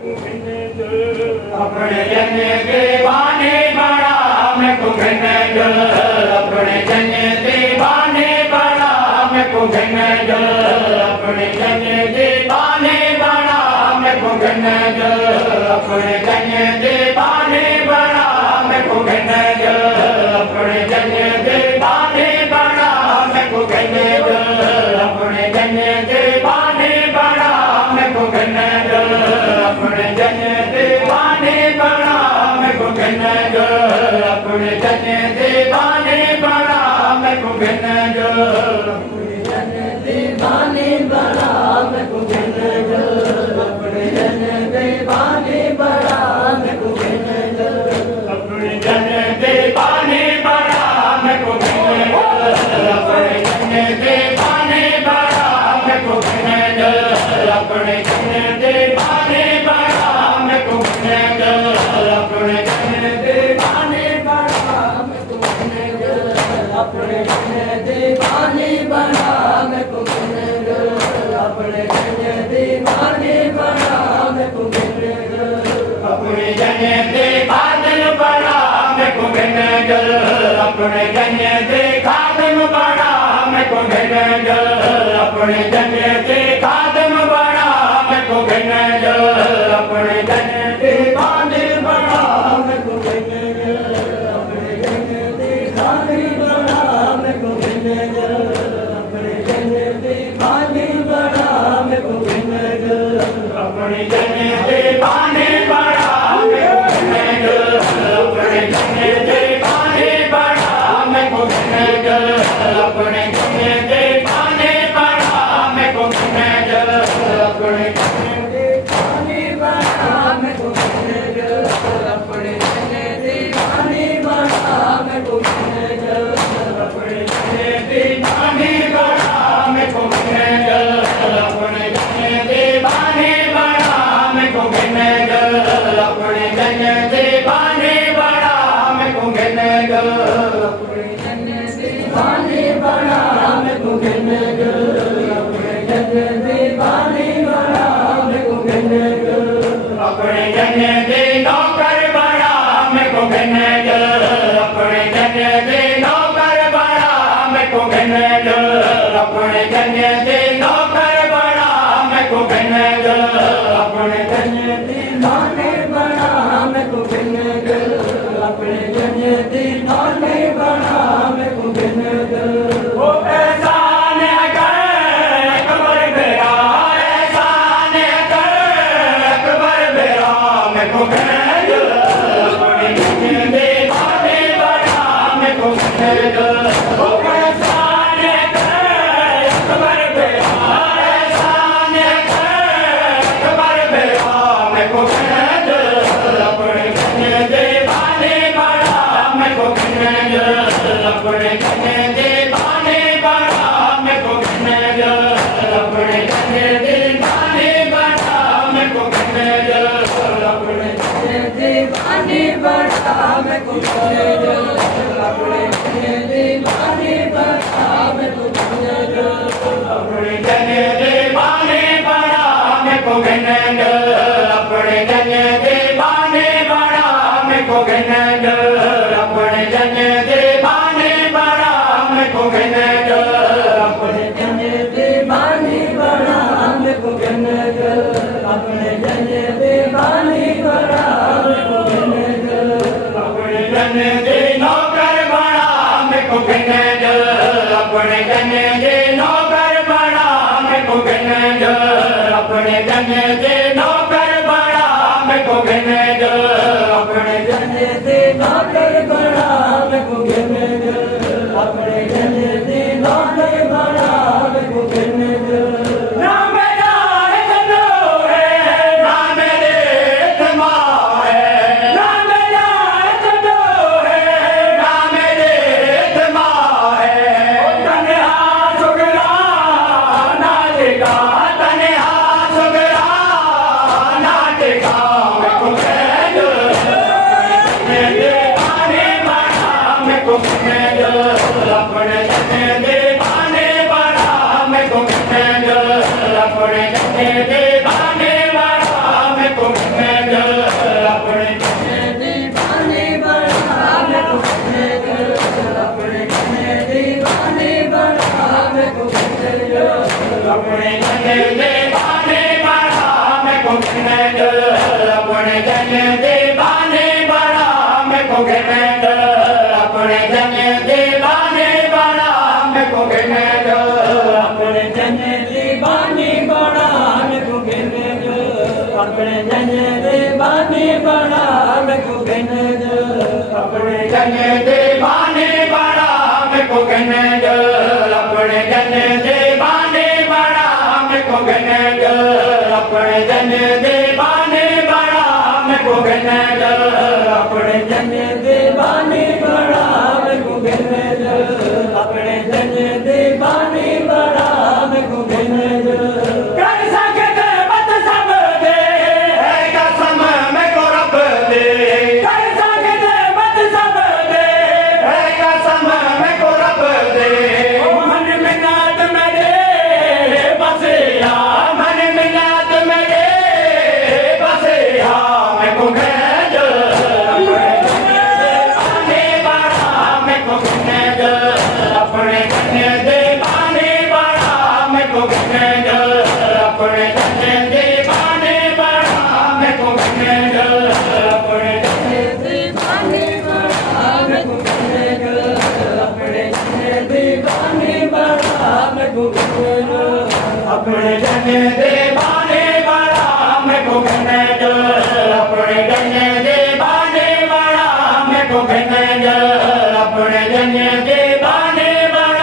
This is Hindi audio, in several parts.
अपने जन्य के बहाने बड़ा मैं को घन जल, अपने जन्य के बहाने बड़ा मैं को घन जल, अपने जन्य के बहाने बड़ा मैं को घन जल, अपने जन्य के बहाने बड़ा मैं को घन जल, अपने जन्य के बहाने बड़ा मैं को घन जल, अपने जन्य के बहाने बड़ा मैं को घन जल, अपने जन्य के बहाने बड़ा मैं को घन जल, अपने जन्य के बहाने बड़ा मैं को घन जल, अपने जन्य के बहाने बड़ा मैं को घन जल, अपने जन्य के बहाने बड़ा मैं को घन जल, अपने जन्य के बहाने बड़ा मैं को घन जल, अपने जन्य के बहाने बड़ा मैं को घन जल, अपने जन्य के बहाने बड़ा मैं को घन जल, अपने जन्य के बहाने बड़ा मैं को घन जल, अपने जन्य के बहाने बड़ा मैं को घन जल, अपने जन्य के बहाने बड़ा मैं को घन जल, अपने जन्य के बादल बड़ा मैं को घन जल, अपने जन्य के खादम बड़ा मैं को घन जल, अपने जन्य के खादम बड़ा मैं को घन जल, अपने जन्य के बादल बड़ा मैं को घन जल, अपने जन्य के खादम बड़ा मैं को घन जल, अपने जन्य के बादल बड़ा मैं को घन जल, अपने जन्य के बाने बड़ा मैं को घन जल, अपने जन्य के बाने बड़ा मैं को घन जल, अपने जन्य के बाने बड़ा मैं को घन जल, अपने जन्य के बाने बड़ा मैं को घन जल, अपने जन्य के बाने बड़ा मैं को घन जल, अपने जन्य के बाने बड़ा मैं को घन जल, अपने जन्य के बाने बड़ा मैं को घन जल, अपने जन्य के बाने बड़ा मैं को घन जल, अपने जन्य के बाने बड़ा मैं को घन जल, अपने जन्य के बाने बड़ा मैं को घन जल, अपने जन्य के नौकर बड़ा मैं को घन जल, अपने जन्य के नौकर बड़ा मैं को घन जल, अपने जन्य के नौकर बड़ा मैं को घन जल, अपने जन्य के नाने बड़ा मैं को घन जल, अपने जन्य के नाने बड़ा मैं को घन जल, ओ एहसान कर अकबर बेरा, एहसान कर अकबर बेरा मैं को घन जल, अपने जन्य के बाने बड़ा मैं को घन जल, ओ एहसान कर अकबर बेरा, एहसान कर अकबर बेरा मैं को घन जल, अपने जन्य के बाने बड़ा मैं को घन जल, अपने जन्य के बाने बड़ा मैं को घन जल, अपने जन्य के बाने बड़ा मैं को घन जल, अपने जन्य के बाने बड़ा मैं को घन जल, अपने जन्य के बाने बड़ा मैं को घन जल, अपने जन्य के बाने बड़ा मैं को घन जल, अपने जन्य के बाने बड़ा मैं को घन जल, अपने जन्य के बाने बड़ा मैं को घन जल, अपने जन्य के बाने बड़ा मैं को घन जल, अपने जन्य के बाने बड़ा मैं को घन जल, अपने जन्य के नौकर बड़ा मैं को घन जल, अपने जन्य के नौकर बड़ा मैं को घन जल, अपने जन्य के नौकर बड़ा मैं को घन जल, अपने जन्य के नौकर बड़ा मैं को घन जल, अपने जन्य के नौकर बड़ा मैं को घन जल, ना मेरा है तनो है ना मेरे तमा है, ना मेरा है तनो है ना मेरे तमा है, तन्हा सुगरा नाटिका, तन्हा सुगरा नाटिका मैं को घन जल, अपने जन्य के बाने बड़ा मैं को घन जल, अपने जन्य के बाने बड़ा मैं को घन जो अपने जन दीवाने बड़ा मैं को घिने जो अपने जन दीवाने बड़ा मैं को घिने जो अपने जन दीवाने बड़ा मैं को घिने जो अपने जन दीवाने बड़ा मैं को घिने जो अपने जन दीवाने बड़ा मैं को घिने जो अपने जन दीवाने बड़ा मैं को घिने जो अपने जन दीवाने बड़ा मैं को घिने जो अपने जन दीवाने बड़ा मैं को घिने जो अपने जन दीवाने बड़ा मैं को घिने जो कर सकते मत सब दे है कसम मैं को रब दे कर सकते मत सब दे है कसम मैं को रब दे मन मिन्नत मेरे बसिया मन मिन्नत मेरे बसिया मैं को भेज अपने जन दीवाने बड़ा मैं को भेज अपने जन दीवाने बड़ा मैं को भेज अपने जन दीवाने बड़ा मैं को घिने जो अपने जन दीवाने बड़ा मैं को घिने जो अपने जन दीवाने बड़ा मैं को भेज अपने जन दीवाने बड़ा मैं को भेज अपने जन दीवाने बड़ा मैं को भेज अपने जन दीवाने बड़ा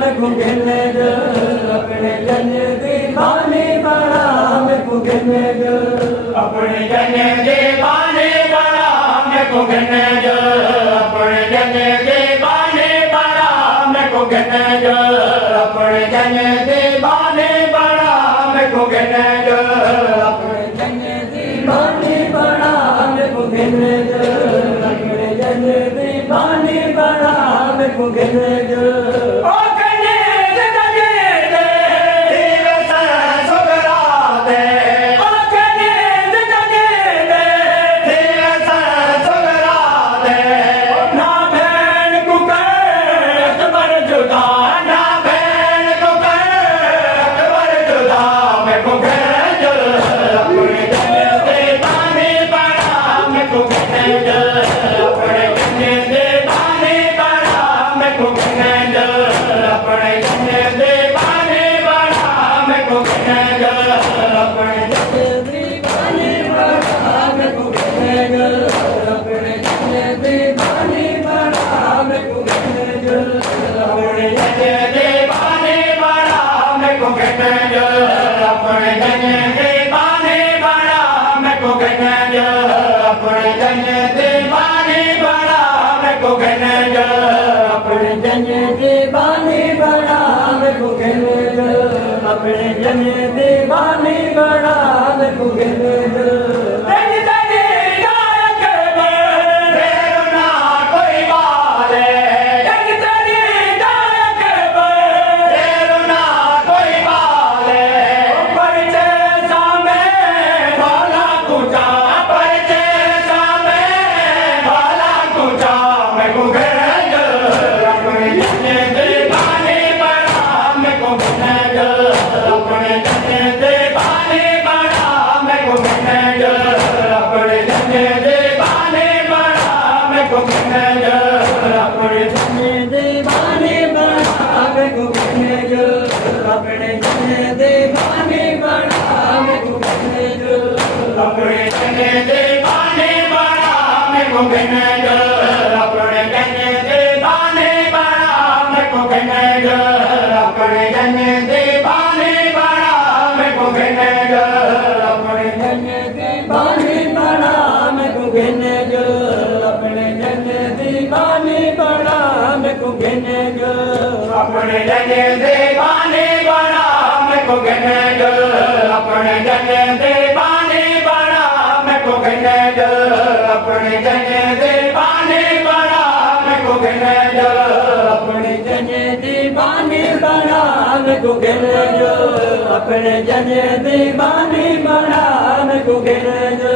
मैं को घिने जो अपने जन दीवाने बड़ा मैं को घिने जो अपने जन दीवाने बड़ा मैं को भेज अपने जन दीवाने बड़ा मैं को भेज अपने जन दीवाने बड़ा मैं को भेज अपने जन दीवाने बड़ा मैं को घिने जो अपने जन दीवाने बड़ा मैं को घिने जो ओ कने दे दिल से सुगरा दे ओ कने दे दिल से सुगरा दे ना बहन को कर बर जुदा ना बहन को कर बर जुदा मैं को भेज अपने जन दीवाने बड़ा मैं को भेज अपने जन दीवाने बड़ा मैं को भेज अपने जन दीवाने बड़ा मैं को भेज अपने जन दीवाने बड़ा मैं को घिने जो अपने जन दीवाने बड़ा मैं को घिने जो अपने जन दीवाने बड़ा मैं को भेज अपने जन दीवाने बड़ा मैं को भेज अपने जन दीवाने बड़ा मैं को भेज अपने जन दीवाने बड़ा मैं को घिने जो अपने जन दीवाने बड़ा मैं को घिने जो अपने जन दीवाने बड़ा मैं को घिने जो अपने जन दीवाने बड़ा मैं को घिने जो अपने जन दीवाने बड़ा मैं को भेज अपने जन दीवाने बड़ा मैं को भेज अपने जन दीवाने बड़ा मैं को भेज अपने जन दीवाने बड़ा मैं को घिने जो अपने जन दीवाने बड़ा मैं को घिने जो अपने जन दीवाने बड़ा मैं को भेज अपने जन दीवाने बड़ा मैं को भेज अपने जन दीवाने बड़ा मैं को भेज अपने जन दीवाने बड़ा मैं को घिने जो अपने जन दीवाने बड़ा मैं को घिने जो